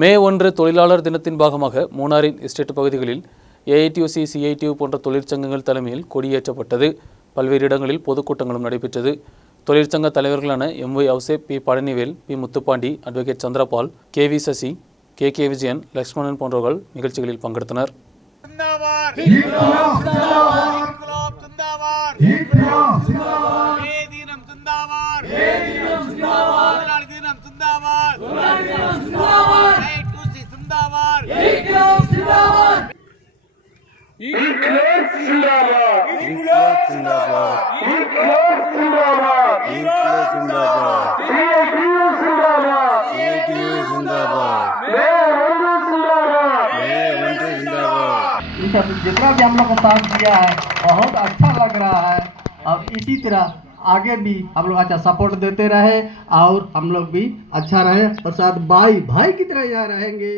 மே ஒன்று தொழிலாளர் தினத்தின் பாகமாக மூணாரின் எஸ்டேட் பகுதிகளில் ஏஐடியூசி சிஐடியூ போன்ற தொழிற்சங்கங்கள் தலைமையில் கொடியேற்றப்பட்டது. பல்வேறு இடங்களில் பொதுக்கூட்டங்களும் நடைபெற்றது. தொழிற்சங்க தலைவர்களான M Y Ouseph P Palanivel P Muthupandi advocate Chandrapal K V Sasi K K Vijayan Lakshmanan போன்றவர்கள் நிகழ்ச்சிகளில் பங்கெடுத்தனர். ஏ जितना भी हम लोग का साथ दिया है, बहुत अच्छा लग रहा है। अब इसी तरह आगे भी हम लोग अच्छा सपोर्ट देते रहे और हम लोग भी अच्छा रहे और साथ भाई भाई की तरह यहाँ रहेंगे।